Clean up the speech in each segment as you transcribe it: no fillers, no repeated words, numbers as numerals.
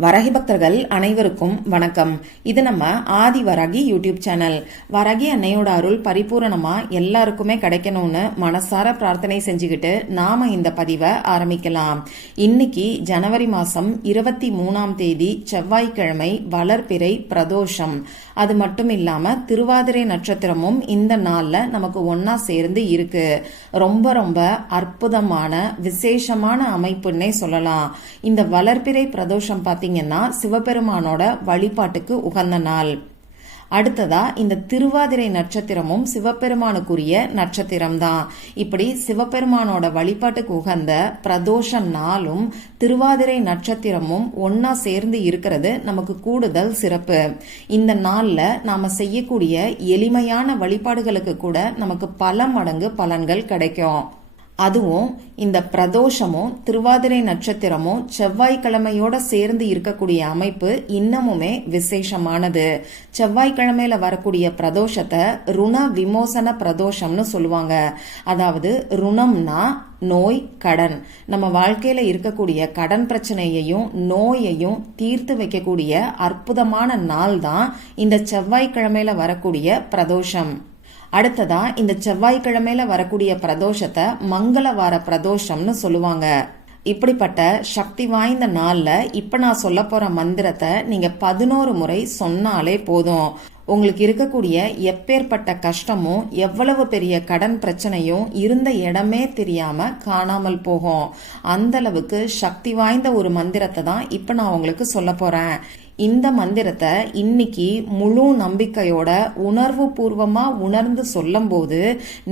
வராகி பக்தர்கள் அனைவருக்கும் வணக்கம். இது நம்ம ஆதி வராகி யூடியூப் சேனல். வராகி அன்னையோட அருள் பரிபூரணமா எல்லாருக்குமே கிடைக்கணும்னு மனசார பிரார்த்தனை செஞ்சுக்கிட்டு நாம இந்த பதிவை ஆரம்பிக்கலாம். இன்னைக்கு ஜனவரி மாசம் 23ஆம் தேதி செவ்வாய்க்கிழமை, வளர்பிறை பிரதோஷம். அது மட்டும் இல்லாம திருவாதிரை நட்சத்திரமும் இந்த நாள்ல நமக்கு ஒன்னா சேர்ந்து இருக்கு. ரொம்ப ரொம்ப அற்புதமான விசேஷமான அமைப்புன்னே சொல்லலாம். இந்த வளர்பிறை பிரதோஷம் பாத்தீங்கன்னா சிவபெருமானோட வழிபாட்டுக்கு உகந்த நாள். அடுத்ததா இந்த திருவாதிரை நட்சத்திரமும் சிவபெருமானுக்குரிய நட்சத்திரம் தான். இப்படி சிவபெருமானோட வழிபாட்டுக்கு உகந்த பிரதோஷ நாளும் திருவாதிரை நட்சத்திரமும் ஒன்னா சேர்ந்து இருக்கிறது நமக்கு கூடுதல் சிறப்பு. இந்த நாள்ல நாம செய்யக்கூடிய எளிமையான வழிபாடுகளுக்கு கூட நமக்கு பல மடங்கு பலன்கள் கிடைக்கும். அதுவும் இந்த பிரதோஷமும் திருவாதிரை நட்சத்திரமும் செவ்வாய்க்கிழமையோட சேர்ந்து இருக்கக்கூடிய அமைப்பு இன்னமுமே விசேஷமானது. செவ்வாய்க்கிழமையில வரக்கூடிய பிரதோஷத்தை ருண விமோசன பிரதோஷம்னு சொல்லுவாங்க. அதாவது ருணம்னா நோய், கடன். நம்ம வாழ்க்கையில இருக்கக்கூடிய கடன் பிரச்சனையையும் நோயையும் தீர்த்து வைக்கக்கூடிய அற்புதமான நாள் தான் இந்த செவ்வாய்க்கிழமையில வரக்கூடிய பிரதோஷம். அடுத்ததா இந்த செவ்வாய்க்கிழமையில வரக்கூடிய பிரதோஷத்தை மங்களவார பிரதோஷம்னு சொல்லுவாங்க. இப்படிப்பட்ட சக்தி வாய்ந்த நாள்ல இப்ப நான் சொல்ல போற மந்திரத்தை நீங்க 11 முறை சொன்னாலே போதும். உங்களுக்கு இருக்கக்கூடிய எப்பேற்பட்ட கஷ்டமும் எவ்வளவு பெரிய கடன் பிரச்சனையும் இருந்த இடமே தெரியாம காணாமல் போகும். அந்த அளவுக்கு சக்தி வாய்ந்த ஒரு மந்திரத்தை தான் இப்ப நான் உங்களுக்கு சொல்ல போறேன். இந்த மந்திரத்தை இன்னைக்கு முழு நம்பிக்கையோட உணர்வு பூர்வமா உணர்ந்து சொல்லும் போது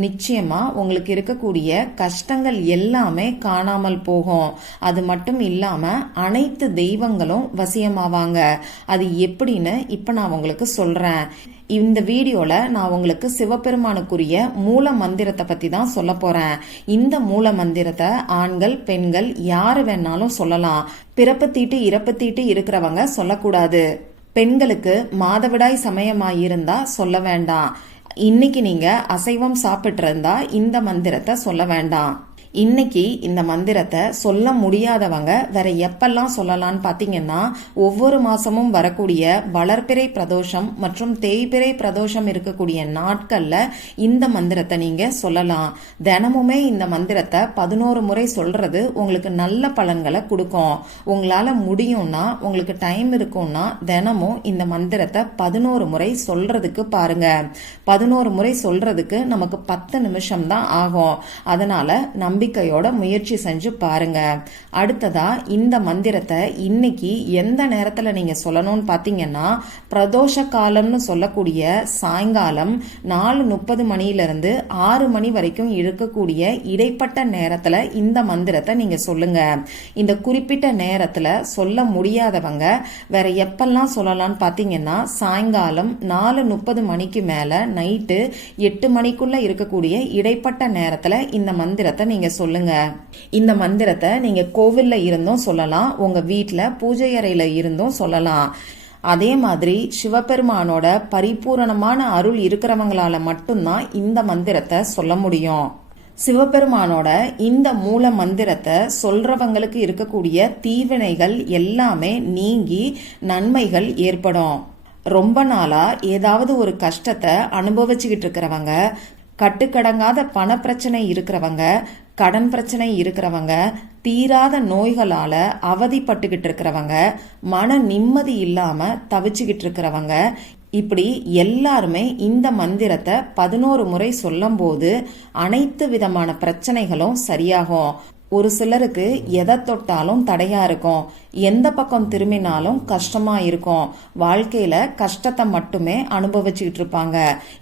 நிச்சயமா உங்களுக்கு இருக்கக்கூடிய கஷ்டங்கள் எல்லாமே காணாமல் போகும். அது மட்டும் இல்லாம அனைத்து தெய்வங்களும் வசியமாவாங்க. அது எப்படின்னு இப்ப நான் உங்களுக்கு சொல்றேன். இந்த வீடியோல நான் உங்களுக்கு சிவபெருமானுக்குரிய மூல மந்திரத்தை பத்தி தான் சொல்ல போறேன். இந்த மூல மந்திரத்தை ஆண்கள் பெண்கள் யாரு வேணாலும் சொல்லலாம். பிறப்பு தீட்டு இறப்பு தீட்டு இருக்கிறவங்க சொல்லக்கூடாது. பெண்களுக்கு மாதவிடாய் சமயமாயிருந்தா சொல்ல வேண்டாம். இன்னைக்கு நீங்க அசைவம் சாப்பிட்டு இருந்தா இந்த மந்திரத்தை சொல்ல வேண்டாம். இன்னைக்கு இந்த மந்திரத்தை சொல்ல முடியாதவங்க வேற எப்பெல்லாம் சொல்லலாம்னு பாத்தீங்கன்னா, ஒவ்வொரு மாசமும் வரக்கூடிய வளர்பிறை பிரதோஷம் மற்றும் தேய்பிறை பிரதோஷம் இருக்கக்கூடிய நாட்கள்ல இந்த மந்திரத்தை நீங்க சொல்லலாம். தினமுமே இந்த மந்திரத்தை 11 முறை சொல்றது உங்களுக்கு நல்ல பலன்களை கொடுக்கும். உங்களால முடியும்னா, உங்களுக்கு டைம் இருக்கும்னா தினமும் இந்த மந்திரத்தை 11 முறை சொல்றதுக்கு பாருங்க. 11 முறை சொல்றதுக்கு நமக்கு 10 நிமிஷம் தான் ஆகும். அதனால நம்பிக்கையோட முயற்சி செஞ்சு பாருங்க. அடுத்ததா இந்த மந்திரத்தை இன்னைக்கு எந்த நேரத்துல நீங்க சொல்லணும்னு பாத்தீங்கன்னா, பிரதோஷ காலம்னு சொல்லக்கூடிய சாயங்காலம் 4:30 மணியிலிருந்து 6 மணி வரைக்கும் இருக்கக்கூடிய இடைப்பட்ட நேரத்துல இந்த மந்திரத்தை நீங்க சொல்லுங்க. இந்த குறிப்பிட்ட நேரத்துல சொல்ல முடியாதவங்க வேற எப்பெல்லாம் சொல்லலாம்னு பாத்தீங்கன்னா, சாயங்காலம் 4:30 மணிக்கு மேல நைட்டு 8 மணிக்குள்ள இருக்கக்கூடிய இடைப்பட்ட நேரத்துல இந்த மந்திரத்தை நீங்க சொல்லுங்க. இந்த மந்திரத்தை நீங்க கோவில்ல இருந்தும் சொல்லலாம், உங்க வீட்டுல பூஜை அறையில இருந்தும் சொல்லலாம். அதே மாதிரி சிவபெருமானோட பரிபூரணமான அருள் இருக்கிறவங்களால மட்டும்தான் இந்த மந்திரத்தை சொல்ல முடியும். சிவபெருமானோட இந்த மூல மந்திரத்தை சொல்றவங்களுக்கு இருக்கக்கூடிய தீவினைகள் எல்லாமே நீங்கி நன்மைகள் ஏற்படும். ரொம்ப நாளா ஏதாவது ஒரு கஷ்டத்தை அனுபவிச்சுக்கிட்டு இருக்கிறவங்க, கட்டுக்கடங்காத பண பிரச்சனை இருக்கிறவங்க, கடன் பிரச்சனை இருக்கிறவங்க, தீராத நோய்களால அவதிப்பட்டுக்கிட்டு இருக்கிறவங்க, மன நிம்மதி இல்லாம தவிச்சுக்கிட்டு இருக்கிறவங்க, இப்படி எல்லாருமே இந்த மந்திரத்தை 11 முறை சொல்லும் போது அனைத்து விதமான பிரச்சனைகளும் சரியாகும். ஒரு சிலருக்கு எதை தொட்டாலும் தடையா இருக்கும், எந்த பக்கம் திரும்பினாலும் கஷ்டமா இருக்கும், வாழ்க்கையில கஷ்டத்தை மட்டுமே அனுபவிச்சுட்டு இருப்பாங்க.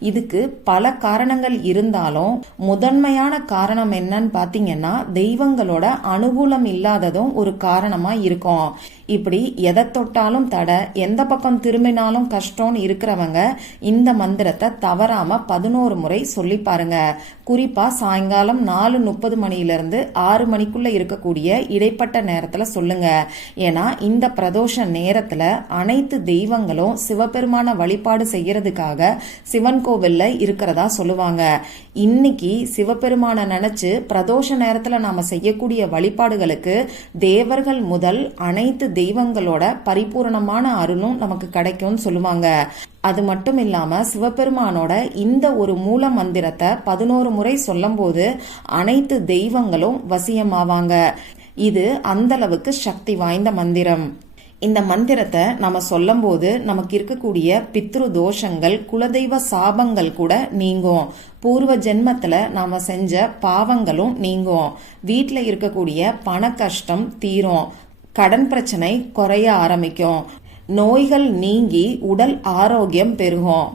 இதுக்கு பல காரணங்கள் இருந்தாலும் முதன்மையான காரணம் என்னன்னு பாத்தீங்கன்னா, தெய்வங்களோட அனுகூலம் இல்லாததும் ஒரு காரணமா இருக்கும். இப்படி எதை தொட்டாலும் தடை, எந்த பக்கம் திரும்பினாலும் கஷ்டம்னு இருக்கிறவங்க இந்த மந்திரத்தை தவறாம 11 முறை சொல்லி பாருங்க. குறிப்பா சாயங்காலம் 4:30 மணியிலிருந்து 6 மணி மணிக்குள்ள இருக்கக்கூடிய இடைப்பட்ட நேரத்துல சொல்லுங்க. ஏன்னா இந்த பிரதோஷ நேரத்துல அனைத்து தெய்வங்களும் சிவபெருமான வழிபாடு செய்யறதுக்காக சிவன் கோவில்ல இருக்கிறதா சொல்லுவாங்க. இன்னைக்கு சிவபெருமான நினைச்சு பிரதோஷ நேரத்துல நாம செய்யக்கூடிய வழிபாடுகளுக்கு தேவர்கள் முதல் அனைத்து தெய்வங்களோட பரிபூரணமான அருளும் நமக்கு கிடைக்கும்னு சொல்லுவாங்க. அது மட்டும் இல்லாம சிவபெருமானோட இந்த ஒரு மூல மந்திரத்தை 11 முறை சொல்லும் போது அனைத்து தெய்வங்களும் வசியமாவாங்க. இது அந்த அளவுக்கு சக்தி வாய்ந்த மந்திரம். இந்த மந்திரத்தை நம்ம சொல்லும் போது நமக்கு இருக்கக்கூடிய பித்ரு தோஷங்கள், குலதெய்வ சாபங்கள் கூட நீங்கும். பூர்வ ஜென்மத்துல நாம செஞ்ச பாவங்களும் நீங்கும். வீட்டுல இருக்கக்கூடிய பண கஷ்டம் தீரும். கடன் பிரச்சனை குறைய ஆரம்பிக்கும். நோய்கள் நீங்கி உடல் ஆரோக்கியம் பெருகும்.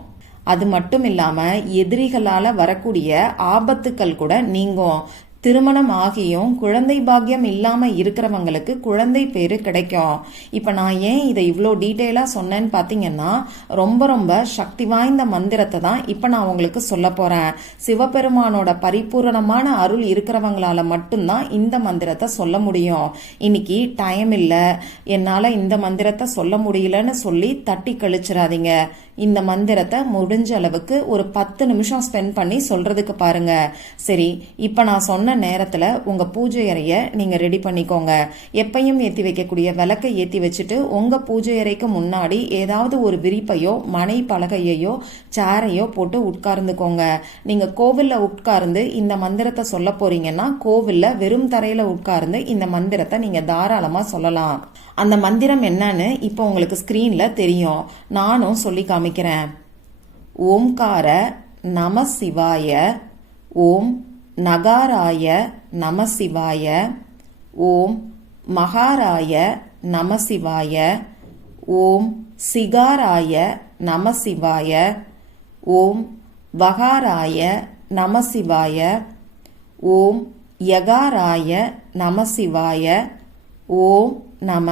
அது மட்டும் இல்லாம எதிரிகளால வரக்கூடிய ஆபத்துக்கள் கூட நீங்கும். திருமணம் ஆகியும் குழந்தை பாக்கியம் இல்லாம இருக்கிறவங்களுக்கு குழந்தை பேரு கிடைக்கும். இப்ப நான் ஏன் இதை இவ்வளோ டீட்டெயிலா சொன்னேன்னு பாத்தீங்கன்னா, ரொம்ப ரொம்ப சக்தி வாய்ந்த மந்திரத்தை தான் இப்ப நான் உங்களுக்கு சொல்ல போறேன். சிவபெருமானோட பரிபூரணமான அருள் இருக்கிறவங்களால மட்டும்தான் இந்த மந்திரத்தை சொல்ல முடியும். இன்னைக்கு டைம் இல்ல, என்னால இந்த மந்திரத்தை சொல்ல முடியலன்னு சொல்லி தட்டி கழிச்சிடாதீங்க. இந்த மந்திரத்தை முடிஞ்ச அளவுக்கு ஒரு 10 நிமிஷம் ஸ்பெண்ட் பண்ணி சொல்றதுக்கு பாருங்க. சரி, இப்ப நான் சொன்ன நேரத்துல உங்க பூஜை அறைய நீங்க ரெடி பண்ணிக்கோங்க. எப்பையும் ஏத்தி வைக்கக்கூடிய விளக்கை ஏத்தி வச்சுட்டு உங்க பூஜை அறைக்கு முன்னாடி ஏதாவது ஒரு விரிப்பையோ மனை பலகையோ சேரையோ போட்டு உட்கார்ந்துக்கோங்க. நீங்க கோவில்ல உட்கார்ந்து இந்த மந்திரத்தை சொல்ல போறீங்கன்னா கோவில்ல வெறும் தரையில உட்கார்ந்து இந்த மந்திரத்தை நீங்க தாராளமா சொல்லலாம். அந்த மந்திரம் என்னன்னு இப்போ உங்களுக்கு ஸ்கிரீன்ல தெரியும். நானும் சொல்லி காமிக்கிறேன். ஓம்கார நம சிவாய, ஓம் நகாராய நம சிவாய, ஓம் மகாராய நம சிவாய, ஓம் சிகாராய நம சிவாய, ஓம் வகாராய நம சிவாய, ஓம் யகாராய நம சிவாய, ஓம் நம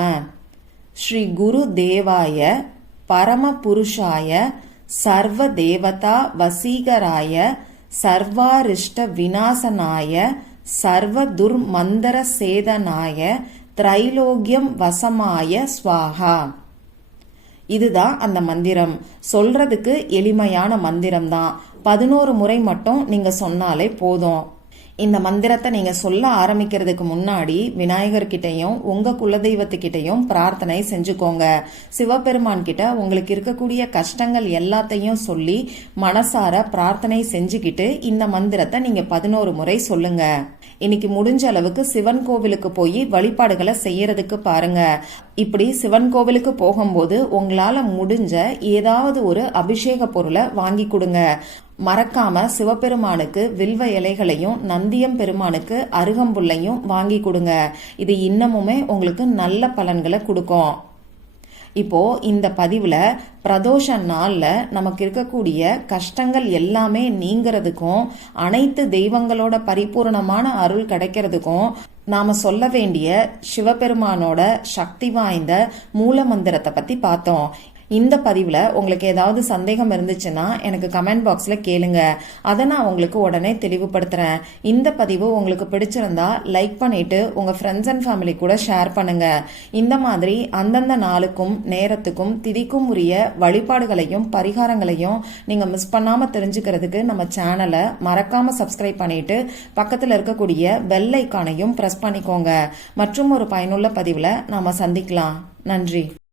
ஸ்ரீ குரு தேவாய பரம புருஷாய சர்வ தேவதா வசீகராய சர்வாரிஷ்ட விநாசனாய சர்வ துர்மந்தர சேதனாய திரைலோக்கியம் வசமாய ஸ்வாஹா. இதுதான் அந்த மந்திரம். சொல்றதுக்கு எளிமையான மந்திரம் தான். 11 முறை மட்டும் நீங்க சொன்னாலே போதும். இந்த மந்திரத்தை நீங்க சொல்ல ஆரம்பிக்கிறதுக்கு முன்னாடி விநாயகர் கிட்டையும் உங்க குலதெய்வத்துக்கிட்டையும் பிரார்த்தனை செஞ்சுக்கோங்க. சிவபெருமான் கிட்ட உங்களுக்கு இருக்கக்கூடிய கஷ்டங்கள் எல்லாத்தையும் சொல்லி மனசார பிரார்த்தனை செஞ்சுக்கிட்டு இந்த மந்திரத்தை நீங்க 11 முறை சொல்லுங்க. இன்னைக்கு முடிஞ்ச அளவுக்கு சிவன் கோவிலுக்கு போய் வழிபாடுகளை செய்யறதுக்கு பாருங்க. இப்படி சிவன் கோவிலுக்கு போகும்போது உங்களால முடிஞ்ச ஏதாவது ஒரு அபிஷேக பொருளை வாங்கி கொடுங்க. மறக்காம சிவபெருமானுக்கு வில்வ இலைகளையும் நந்தியம் பெருமானுக்கு அருகம்புல்லையும் வாங்கி கொடுங்க. இது இன்னமுமே உங்களுக்கு நல்ல பலன்களை கொடுக்கும். இப்போ இந்த பதிவுல பிரதோஷ நாள்ல நமக்கு இருக்கக்கூடிய கஷ்டங்கள் எல்லாமே நீங்கிறதுக்கும் அனைத்து தெய்வங்களோட பரிபூர்ணமான அருள் கிடைக்கிறதுக்கும் நாம சொல்ல வேண்டிய சிவபெருமானோட சக்தி வாய்ந்த மூல மந்திரத்தை பத்தி பார்த்தோம். இந்த பதிவுல உங்களுக்கு ஏதாவது சந்தேகம் இருந்துச்சுன்னா எனக்கு கமெண்ட் பாக்ஸ்ல கேளுங்க. அதை நான் உங்களுக்கு உடனே தெளிவுபடுத்துறேன். இந்த பதிவு உங்களுக்கு பிடிச்சிருந்தா லைக் பண்ணிட்டு உங்க ஃப்ரெண்ட்ஸ் அண்ட் ஃபேமிலி கூட ஷேர் பண்ணுங்க. இந்த மாதிரி அந்தந்த நாளுக்கும் நேரத்துக்கும் திதிக்கும் உரிய வழிபாடுகளையும் பரிகாரங்களையும் நீங்க மிஸ் பண்ணாம தெரிஞ்சுக்கிறதுக்கு நம்ம சேனலை மறக்காம சப்ஸ்கிரைப் பண்ணிட்டு பக்கத்துல இருக்கக்கூடிய பெல் ஐக்கானையும் பிரஸ் பண்ணிக்கோங்க. மற்றும் ஒரு பயனுள்ள பதிவுல நாம சந்திக்கலாம். நன்றி.